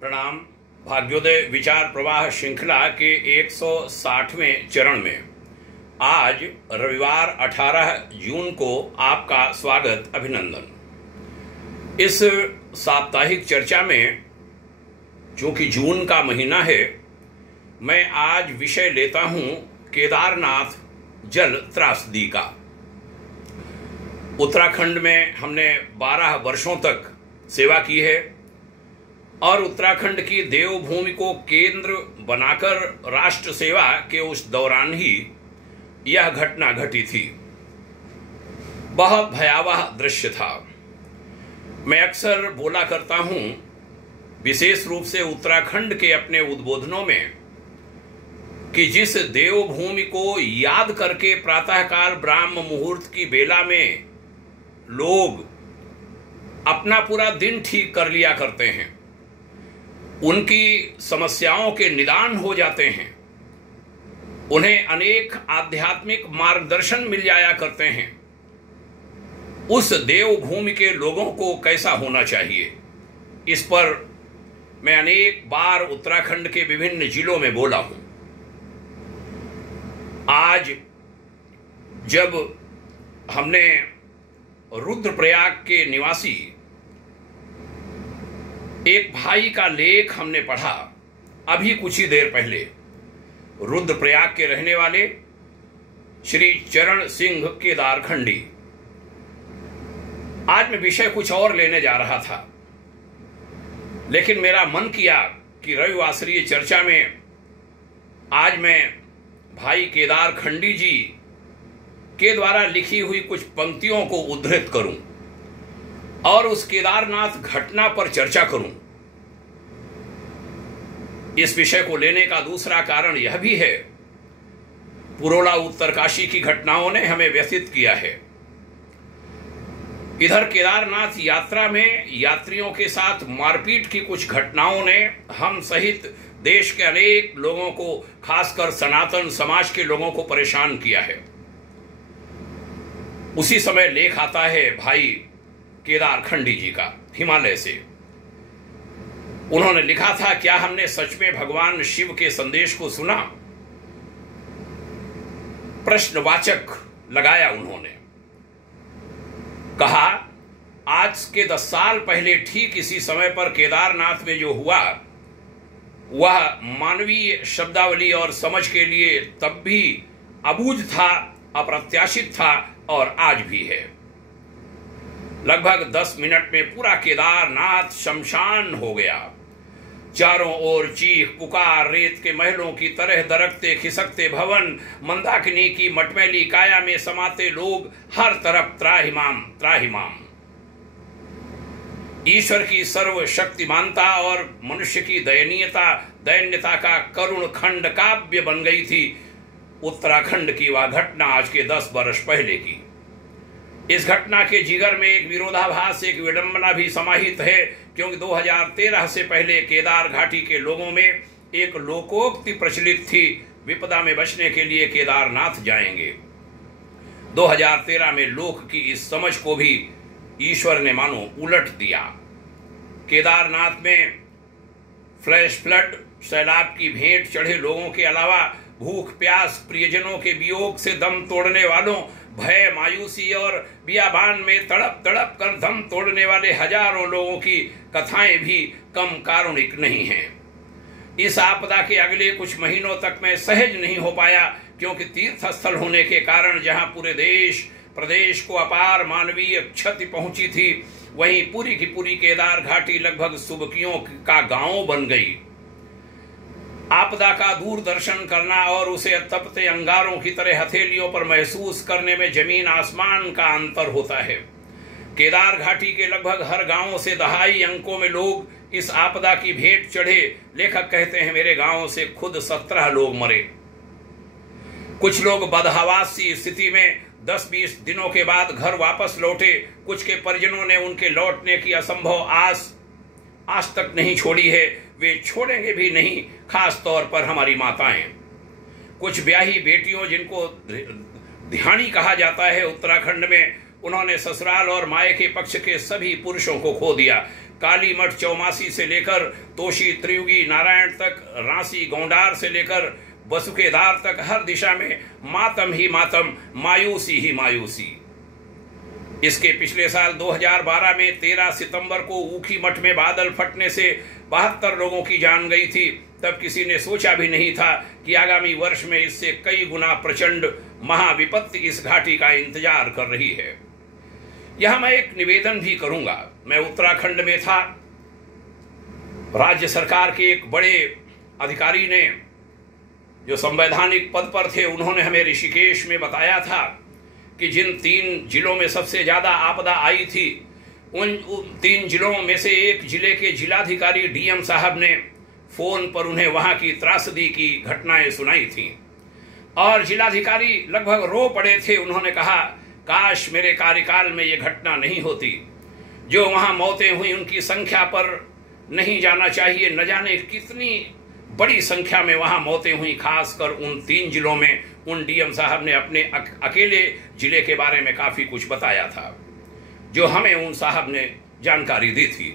प्रणाम। भाग्योदय विचार प्रवाह श्रृंखला के 160वें चरण में आज रविवार 18 जून को आपका स्वागत, अभिनंदन। इस साप्ताहिक चर्चा में, चूंकि जून का महीना है, मैं आज विषय लेता हूं केदारनाथ जल त्रासदी का। उत्तराखंड में हमने 12 वर्षों तक सेवा की है और उत्तराखंड की देवभूमि को केंद्र बनाकर राष्ट्र सेवा के उस दौरान ही यह घटना घटी थी। बहुत भयावह दृश्य था। मैं अक्सर बोला करता हूं, विशेष रूप से उत्तराखंड के अपने उद्बोधनों में, कि जिस देवभूमि को याद करके प्रातःकाल ब्राह्म मुहूर्त की बेला में लोग अपना पूरा दिन ठीक कर लिया करते हैं, उनकी समस्याओं के निदान हो जाते हैं, उन्हें अनेक आध्यात्मिक मार्गदर्शन मिल जाया करते हैं, उस देवभूमि के लोगों को कैसा होना चाहिए, इस पर मैं अनेक बार उत्तराखंड के विभिन्न जिलों में बोला हूं। आज जब हमने रुद्रप्रयाग के निवासी एक भाई का लेख हमने पढ़ा अभी कुछ ही देर पहले, रुद्रप्रयाग के रहने वाले श्री चरण सिंह केदारखंडी। आज मैं विषय कुछ और लेने जा रहा था, लेकिन मेरा मन किया कि रविवासरीय चर्चा में आज मैं भाई केदारखंडी जी के द्वारा लिखी हुई कुछ पंक्तियों को उद्धृत करूं और उस केदारनाथ घटना पर चर्चा करूं। इस विषय को लेने का दूसरा कारण यह भी है, पुरोला उत्तरकाशी की घटनाओं ने हमें व्यथित किया है। इधर केदारनाथ यात्रा में यात्रियों के साथ मारपीट की कुछ घटनाओं ने हम सहित देश के अनेक लोगों को, खासकर सनातन समाज के लोगों को परेशान किया है। उसी समय लेख आता है भाई केदारखंडी जी का, हिमालय से। उन्होंने लिखा था, क्या हमने सच में भगवान शिव के संदेश को सुना? प्रश्नवाचक लगाया उन्होंने। कहा, आज के 10 साल पहले ठीक इसी समय पर केदारनाथ में जो हुआ वह मानवीय शब्दावली और समझ के लिए तब भी अबूझ था, अप्रत्याशित था और आज भी है। लगभग 10 मिनट में पूरा केदारनाथ शमशान हो गया। चारों ओर चीख पुकार, रेत के महलों की तरह दरकते खिसकते भवन, मंदाकिनी की मटमैली काया में समाते लोग, हर तरफ त्राहिमाम त्राहिमाम। ईश्वर की सर्वशक्तिमानता और मनुष्य की दैन्यता का करुण खंड काव्य बन गई थी उत्तराखंड की वह घटना, आज के 10 वर्ष पहले की। इस घटना के जिगर में एक विरोधाभास, एक विडंबना भी समाहित है, क्योंकि 2013 से पहले केदार घाटी के लोगों में एक लोकोक्ति प्रचलित थी, विपदा में बचने के लिए केदारनाथ जाएंगे। 2013 में लोक की इस समझ को भी ईश्वर ने मानो उलट दिया। केदारनाथ में फ्लैश फ्लड, सैलाब की भेंट चढ़े लोगों के अलावा भूख प्यास, प्रियजनों के वियोग से दम तोड़ने वालों, भय, मायूसी और बियाबान में तड़प तड़प कर दम तोड़ने वाले हजारों लोगों की कथाएं भी कम कारुणिक नहीं हैं। इस आपदा के अगले कुछ महीनों तक मैं सहज नहीं हो पाया, क्योंकि तीर्थ स्थल होने के कारण जहां पूरे देश प्रदेश को अपार मानवीय क्षति पहुंची थी, वहीं पूरी की पूरी केदार घाटी लगभग सुबकियों का गांव बन गई। आपदा का दूरदर्शन करना और उसे तपते अंगारों की तरह हथेलियों पर महसूस करने में जमीन आसमान का अंतर होता है। केदार घाटी के लगभग हर गांव से दहाई अंकों में लोग इस आपदा की भेंट चढ़े। लेखक कहते हैं, मेरे गांव से खुद 17 लोग मरे। कुछ लोग बदहवासी स्थिति में 10-20 दिनों के बाद घर वापस लौटे। कुछ के परिजनों ने उनके लौटने की असंभव आस आज तक नहीं छोड़ी है, वे छोड़ेंगे भी नहीं, खास तौर पर हमारी माताएं। कुछ ब्याही बेटियों, जिनको ध्यानी कहा जाता है उत्तराखंड में, उन्होंने ससुराल और मायके पक्ष के सभी पुरुषों को खो दिया। कालीमठ चौमासी से लेकर तोशी त्रियुगी नारायण तक, रांसी गोंडार से लेकर बसुकेदार तक हर दिशा में मातम ही मातम, मायूसी ही मायूसी। इसके पिछले साल 2012 में 13 सितंबर को ऊखी मठ में बादल फटने से 72 लोगों की जान गई थी। तब किसी ने सोचा भी नहीं था कि आगामी वर्ष में इससे कई गुना प्रचंड महाविपत्ति इस घाटी का इंतजार कर रही है। यहां मैं एक निवेदन भी करूंगा। मैं उत्तराखंड में था, राज्य सरकार के एक बड़े अधिकारी ने, जो संवैधानिक पद पर थे, उन्होंने हमें ऋषिकेश में बताया था कि जिन 3 जिलों में सबसे ज्यादा आपदा आई थी, उन 3 जिलों में से एक जिले के जिलाधिकारी डीएम साहब ने फोन पर उन्हें वहां की त्रासदी की घटनाएं सुनाई थीं और जिलाधिकारी लगभग रो पड़े थे। उन्होंने कहा, काश मेरे कार्यकाल में ये घटना नहीं होती। जो वहां मौतें हुई उनकी संख्या पर नहीं जाना चाहिए, न जाने कितनी बड़ी संख्या में वहां मौतें हुई, खासकर उन 3 जिलों में। उन डीएम साहब ने अपने अकेले जिले के बारे में काफी कुछ बताया था, जो हमें उन साहब ने जानकारी दी थी।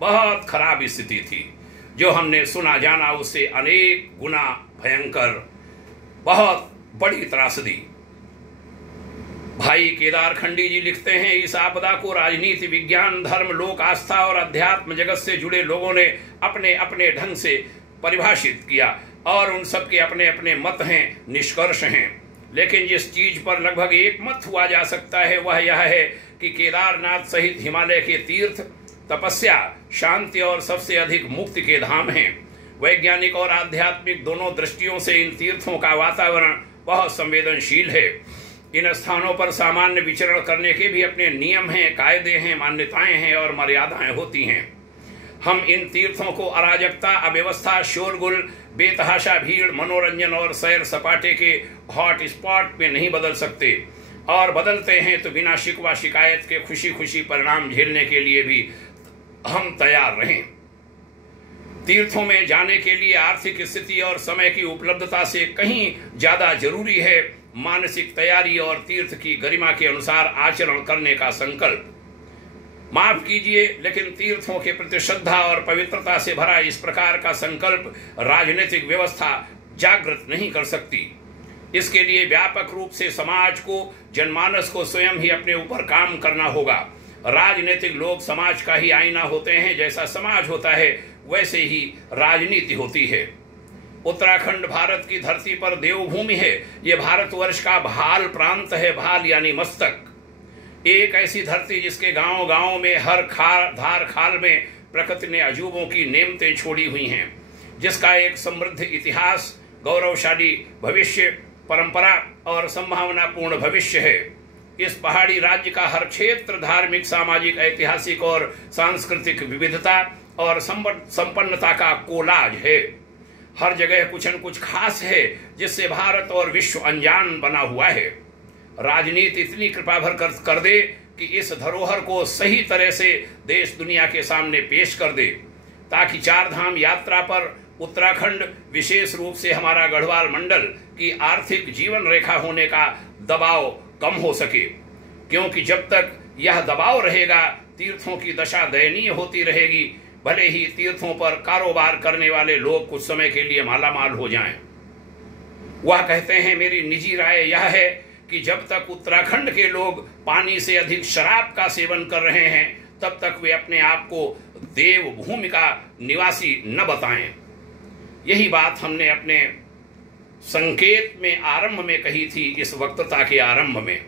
बहुत खराब स्थिति थी, जो हमने सुना जाना उससे अनेक गुना भयंकर, बहुत बड़ी त्रासदी। भाई केदार खंडी जी लिखते हैं, इस आपदा को राजनीति, विज्ञान, धर्म, लोक आस्था और अध्यात्म जगत से जुड़े लोगों ने अपने अपने ढंग से परिभाषित किया और उन सब के अपने अपने मत हैं, निष्कर्ष हैं। लेकिन जिस चीज पर लगभग एक मत हुआ जा सकता है वह यह है कि केदारनाथ सहित हिमालय के तीर्थ तपस्या, शांति और सबसे अधिक मुक्ति के धाम हैं। वैज्ञानिक और आध्यात्मिक दोनों दृष्टियों से इन तीर्थों का वातावरण बहुत संवेदनशील है। इन स्थानों पर सामान्य विचरण करने के भी अपने नियम हैं, कायदे हैं, मान्यताएं हैं और मर्यादाएं होती हैं। हम इन तीर्थों को अराजकता, अव्यवस्था, शोरगुल, बेतहाशा भीड़, मनोरंजन और सैर सपाटे के हॉट स्पॉट में नहीं बदल सकते, और बदलते हैं तो बिना शिकवा शिकायत के खुशी खुशी परिणाम झेलने के लिए भी हम तैयार रहें। तीर्थों में जाने के लिए आर्थिक स्थिति और समय की उपलब्धता से कहीं ज्यादा जरूरी है मानसिक तैयारी और तीर्थ की गरिमा के अनुसार आचरण करने का संकल्प। माफ कीजिए, लेकिन तीर्थों के प्रति श्रद्धा और पवित्रता से भरा इस प्रकार का संकल्प राजनीतिक व्यवस्था जागृत नहीं कर सकती। इसके लिए व्यापक रूप से समाज को, जनमानस को स्वयं ही अपने ऊपर काम करना होगा। राजनीतिक लोग समाज का ही आईना होते हैं। जैसा समाज होता है वैसे ही राजनीति होती है। उत्तराखंड भारत की धरती पर देवभूमि है। ये भारतवर्ष का भाल प्रांत है। भाल यानी मस्तक। एक ऐसी धरती जिसके गांव गांव में हर धार खाल में प्रकृति ने अजूबों की नेमतें छोड़ी हुई हैं, जिसका एक समृद्ध इतिहास, गौरवशाली भविष्य, परंपरा और संभावनापूर्ण भविष्य है। इस पहाड़ी राज्य का हर क्षेत्र धार्मिक, सामाजिक, ऐतिहासिक और सांस्कृतिक विविधता और संपन्नता का कोलाज है। हर जगह कुछ न कुछ खास है जिससे भारत और विश्व अनजान बना हुआ है। राजनीति इतनी कृपा भर कर दे कि इस धरोहर को सही तरह से देश दुनिया के सामने पेश कर दे, ताकि 4 धाम यात्रा पर उत्तराखंड, विशेष रूप से हमारा गढ़वाल मंडल की आर्थिक जीवन रेखा होने का दबाव कम हो सके। क्योंकि जब तक यह दबाव रहेगा तीर्थों की दशा दयनीय होती रहेगी। भले ही तीर्थों पर कारोबार करने वाले लोग कुछ समय के लिए मालामाल हो जाएं। वह कहते हैं, मेरी निजी राय यह है कि जब तक उत्तराखंड के लोग पानी से अधिक शराब का सेवन कर रहे हैं तब तक वे अपने आप को देवभूमि का निवासी न बताएं। यही बात हमने अपने संकेत में आरंभ में कही थी, इस वक्तृता के आरंभ में,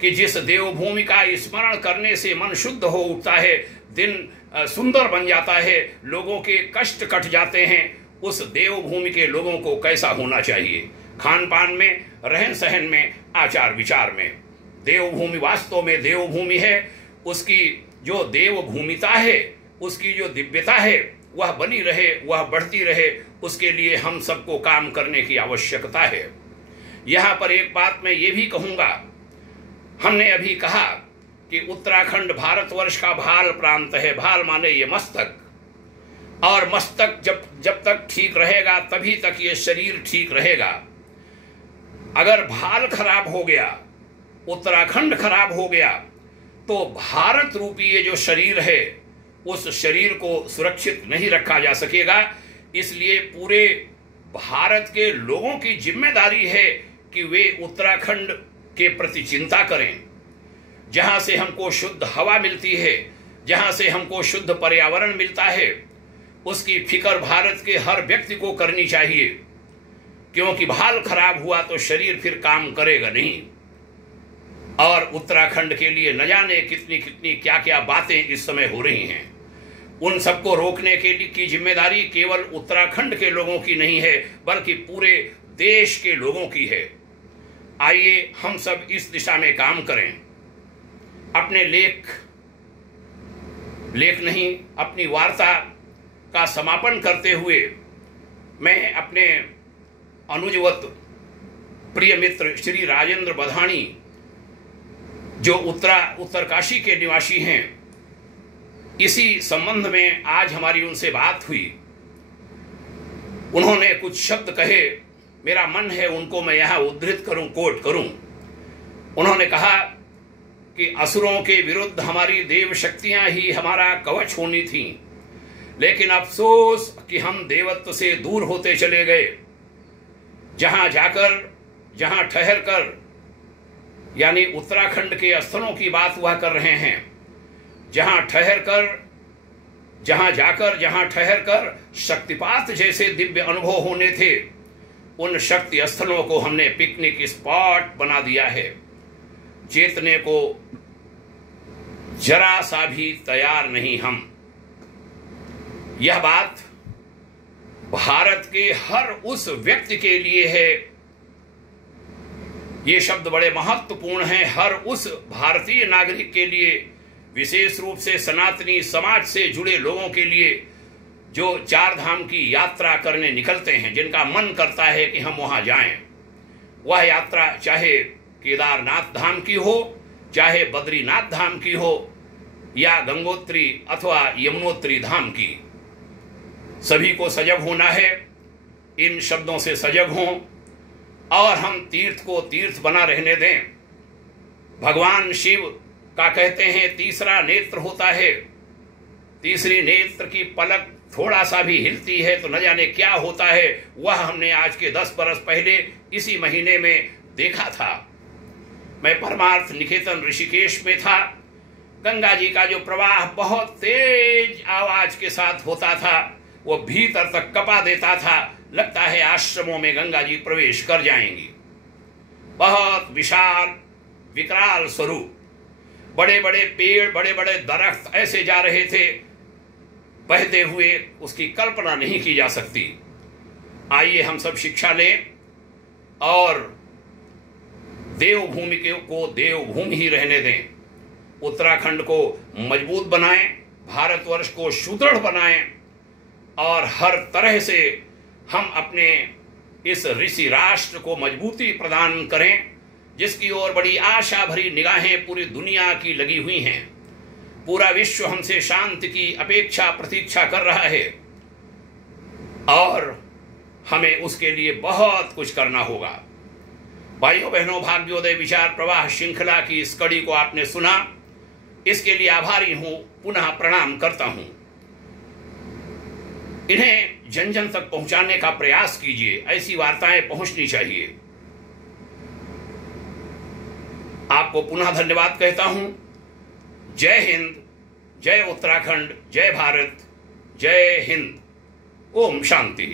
कि जिस देवभूमि का स्मरण करने से मन शुद्ध हो उठता है, दिन सुंदर बन जाता है, लोगों के कष्ट कट जाते हैं, उस देवभूमि के लोगों को कैसा होना चाहिए, खान पान में, रहन सहन में, आचार विचार में। देवभूमि वास्तव में देवभूमि है। उसकी जो देवभूमिता है, उसकी जो दिव्यता है, वह बनी रहे, वह बढ़ती रहे, उसके लिए हम सबको काम करने की आवश्यकता है। यहाँ पर एक बात मैं ये भी कहूँगा, हमने अभी कहा कि उत्तराखंड भारतवर्ष का भाल प्रांत है। भाल माने ये मस्तक, और मस्तक जब तक ठीक रहेगा तभी तक ये शरीर ठीक रहेगा। अगर भाल खराब हो गया, उत्तराखंड खराब हो गया, तो भारत रूपी ये जो शरीर है उस शरीर को सुरक्षित नहीं रखा जा सकेगा। इसलिए पूरे भारत के लोगों की जिम्मेदारी है कि वे उत्तराखंड के प्रति चिंता करें, जहां से हमको शुद्ध हवा मिलती है, जहां से हमको शुद्ध पर्यावरण मिलता है, उसकी फिक्र भारत के हर व्यक्ति को करनी चाहिए, क्योंकि भाल खराब हुआ तो शरीर फिर काम करेगा नहीं। और उत्तराखंड के लिए न जाने कितनी कितनी क्या क्या बातें इस समय हो रही हैं। उन सबको रोकने के लिए की जिम्मेदारी केवल उत्तराखंड के लोगों की नहीं है, बल्कि पूरे देश के लोगों की है। आइए हम सब इस दिशा में काम करें। अपने लेख नहीं, अपनी वार्ता का समापन करते हुए मैं अपने अनुजवत प्रिय मित्र श्री राजेंद्र बधाणी, जो उत्तरकाशी के निवासी हैं, इसी संबंध में आज हमारी उनसे बात हुई। उन्होंने कुछ शब्द कहे, मेरा मन है उनको मैं यहाँ उद्धृत करूं, कोट करूं। उन्होंने कहा कि असुरों के विरुद्ध हमारी देव शक्तियां ही हमारा कवच होनी थी, लेकिन अफसोस कि हम देवत्व से दूर होते चले गए। जहां ठहर कर, यानी उत्तराखंड के स्थलों की बात वह कर रहे हैं, जहां ठहर कर शक्तिपात जैसे दिव्य अनुभव होने थे, उन शक्ति स्थलों को हमने पिकनिक स्पॉट बना दिया है। चेतने को जरा सा भी तैयार नहीं हम। यह बात भारत के हर उस व्यक्ति के लिए है, ये शब्द बड़े महत्वपूर्ण हैं, हर उस भारतीय नागरिक के लिए, विशेष रूप से सनातनी समाज से जुड़े लोगों के लिए, जो चार धाम की यात्रा करने निकलते हैं, जिनका मन करता है कि हम वहां जाएं। वह यात्रा चाहे केदारनाथ धाम की हो, चाहे बद्रीनाथ धाम की हो, या गंगोत्री अथवा यमुनोत्री धाम की, सभी को सजग होना है। इन शब्दों से सजग हों और हम तीर्थ को तीर्थ बना रहने दें। भगवान शिव का कहते हैं तीसरा नेत्र होता है, तीसरी नेत्र की पलक थोड़ा सा भी हिलती है तो न जाने क्या होता है। वह हमने आज के 10 बरस पहले इसी महीने में देखा था। मैं परमार्थ निकेतन ऋषिकेश में था। गंगा जी का जो प्रवाह बहुत तेज आवाज के साथ होता था, वो भीतर तक कपा देता था। लगता है आश्रमों में गंगा जी प्रवेश कर जाएंगी। बहुत विशाल विकराल स्वरूप, बड़े बड़े पेड़, बड़े बड़े दरख्त ऐसे जा रहे थे बहते हुए, उसकी कल्पना नहीं की जा सकती। आइए हम सब शिक्षा लें और देवभूमि को देवभूमि ही रहने दें। उत्तराखंड को मजबूत बनाएं, भारतवर्ष को सुदृढ़ बनाएं और हर तरह से हम अपने इस ऋषि राष्ट्र को मजबूती प्रदान करें, जिसकी ओर बड़ी आशा भरी निगाहें पूरी दुनिया की लगी हुई हैं। पूरा विश्व हमसे शांति की अपेक्षा प्रतीक्षा कर रहा है और हमें उसके लिए बहुत कुछ करना होगा। भाइयों बहनों, भाग्योदय विचार प्रवाह श्रृंखला की इस कड़ी को आपने सुना, इसके लिए आभारी हूं, पुनः प्रणाम करता हूं। इन्हें जन जन तक पहुंचाने का प्रयास कीजिए, ऐसी वार्ताएं पहुंचनी चाहिए। आपको पुनः धन्यवाद कहता हूं। जय हिंद, जय उत्तराखंड, जय भारत, जय हिंद। ओम शांति।